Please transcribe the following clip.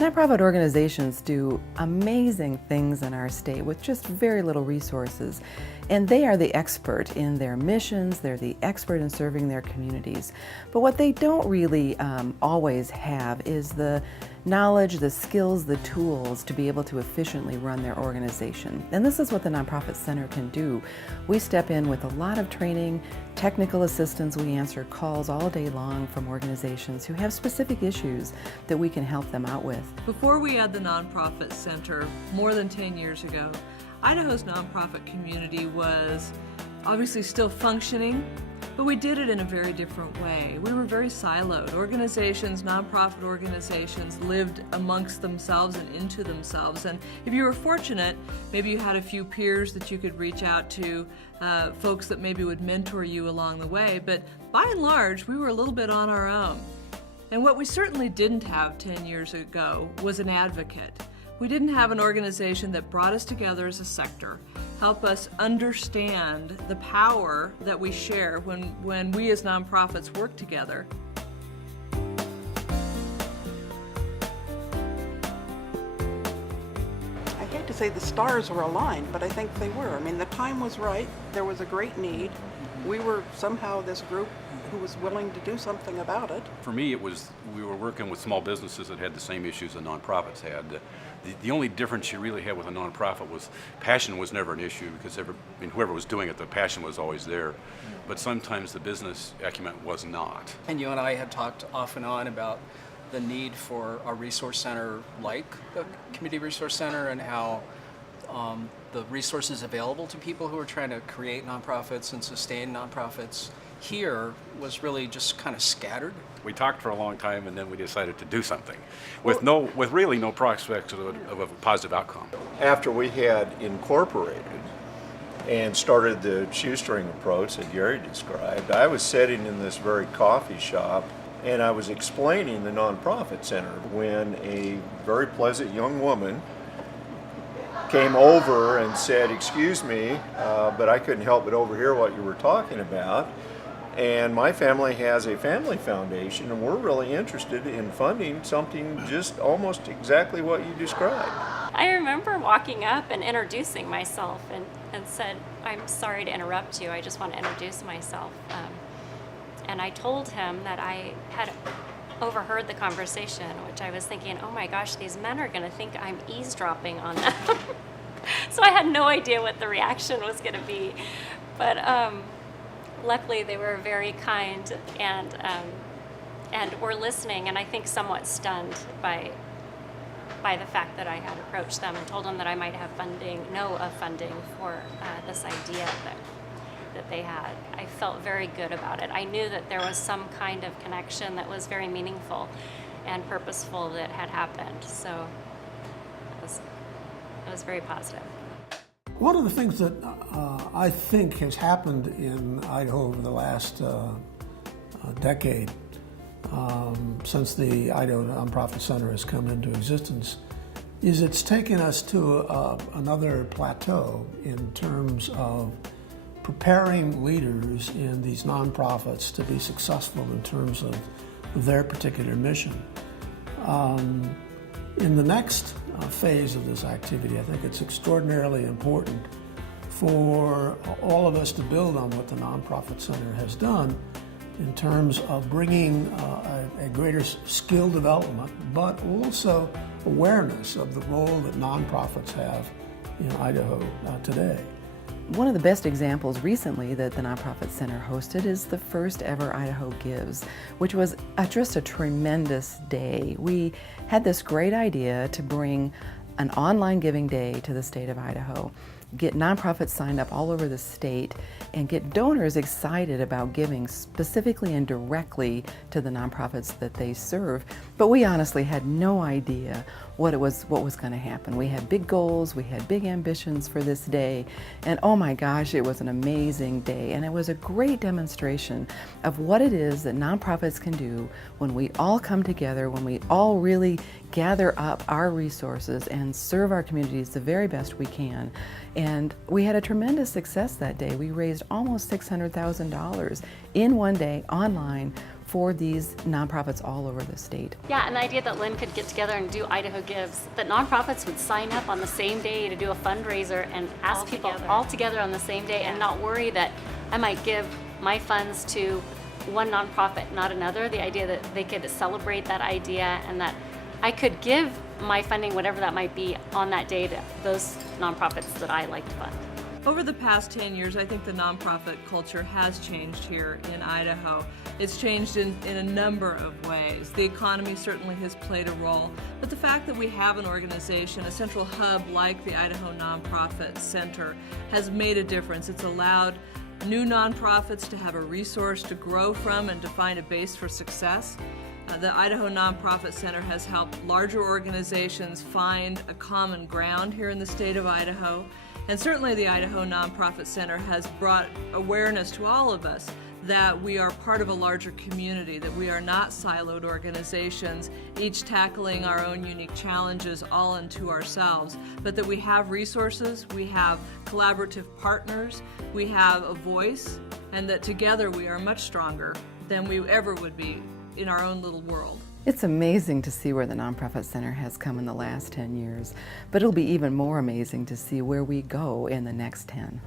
Nonprofit organizations do amazing things in our state with just very little resources, and they are the expert in their missions, they're the expert in serving their communities. But what they don't really always have is the knowledge, the skills, the tools to be able to efficiently run their organization. And this is what the Nonprofit Center can do. We step in with a lot of training, technical assistance. We answer calls all day long from organizations who have specific issues that we can help them out with. Before we had the Nonprofit Center, more than 10 years ago, Idaho's nonprofit community was obviously still functioning, but we did it in a very different way. We were very siloed. Organizations, nonprofit organizations, lived amongst themselves and into themselves. And if you were fortunate, maybe you had a few peers that you could reach out to, folks that maybe would mentor you along the way. But by and large, we were a little bit on our own. And what we certainly didn't have 10 years ago was an advocate. We didn't have an organization that brought us together as a sector, help us understand the power that we share when we as nonprofits work together. I hate to say the stars were aligned, but I think they were. I mean, the time was right. There was a great need. We were somehow this group who was willing to do something about it. For me, we were working with small businesses that had the same issues that nonprofits had. The only difference you really had with a nonprofit was passion was never an issue because whoever was doing it, the passion was always there. But sometimes the business acumen was not. And you and I had talked off and on about the need for a resource center like the Community Resource Center and how the resources available to people who are trying to create nonprofits and sustain nonprofits here was really just kind of scattered. We talked for a long time and then we decided to do something with really no prospects of a positive outcome. After we had incorporated and started the shoestring approach that Gary described, I was sitting in this very coffee shop and I was explaining the Nonprofit Center when a very pleasant young woman came over and said, "Excuse me, but I couldn't help but overhear what you were talking about. And my family has a family foundation and we're really interested in funding something just almost exactly what you described." I remember walking up and introducing myself and said, "I'm sorry to interrupt you, I just want to introduce myself." And I told him that I had overheard the conversation, which I was thinking, oh my gosh, these men are going to think I'm eavesdropping on them. So I had no idea what the reaction was going to be. But luckily they were very kind and were listening, and I think somewhat stunned by the fact that I had approached them and told them that I might have funding for this idea that they had. I felt very good about it. I knew that there was some kind of connection that was very meaningful and purposeful that had happened. So it was very positive. One of the things that I think has happened in Idaho over the last decade, since the Idaho Nonprofit Center has come into existence, is it's taken us to another plateau in terms of preparing leaders in these nonprofits to be successful in terms of their particular mission. In the next phase of this activity, I think it's extraordinarily important for all of us to build on what the Nonprofit Center has done in terms of bringing a greater skill development, but also awareness of the role that nonprofits have in Idaho today. One of the best examples recently that the Nonprofit Center hosted is the first ever Idaho Gives, which was just a tremendous day. We had this great idea to bring an online giving day to the state of Idaho, get nonprofits signed up all over the state, and get donors excited about giving specifically and directly to the nonprofits that they serve. But we honestly had no idea what was going to happen. We had big goals, we had big ambitions for this day, and oh my gosh, it was an amazing day. And it was a great demonstration of what it is that nonprofits can do when we all come together, when we all really gather up our resources and serve our communities the very best we can. And we had a tremendous success that day. We raised raised almost $600,000 in one day online for these nonprofits all over the state. Yeah, and the idea that Lynn could get together and do Idaho Gives, that nonprofits would sign up on the same day to do a fundraiser and ask people all together on the same day and not worry that I might give my funds to one nonprofit, not another. The idea that they could celebrate that idea and that I could give my funding, whatever that might be, on that day to those nonprofits that I like to fund. Over the past 10 years, I think the nonprofit culture has changed here in Idaho. It's changed in a number of ways. The economy certainly has played a role, but the fact that we have an organization, a central hub like the Idaho Nonprofit Center, has made a difference. It's allowed new nonprofits to have a resource to grow from and to find a base for success. The Idaho Nonprofit Center has helped larger organizations find a common ground here in the state of Idaho. And certainly the Idaho Nonprofit Center has brought awareness to all of us that we are part of a larger community, that we are not siloed organizations, each tackling our own unique challenges all unto ourselves, but that we have resources, we have collaborative partners, we have a voice, and that together we are much stronger than we ever would be in our own little world. It's amazing to see where the Nonprofit Center has come in the last 10 years, but it'll be even more amazing to see where we go in the next 10.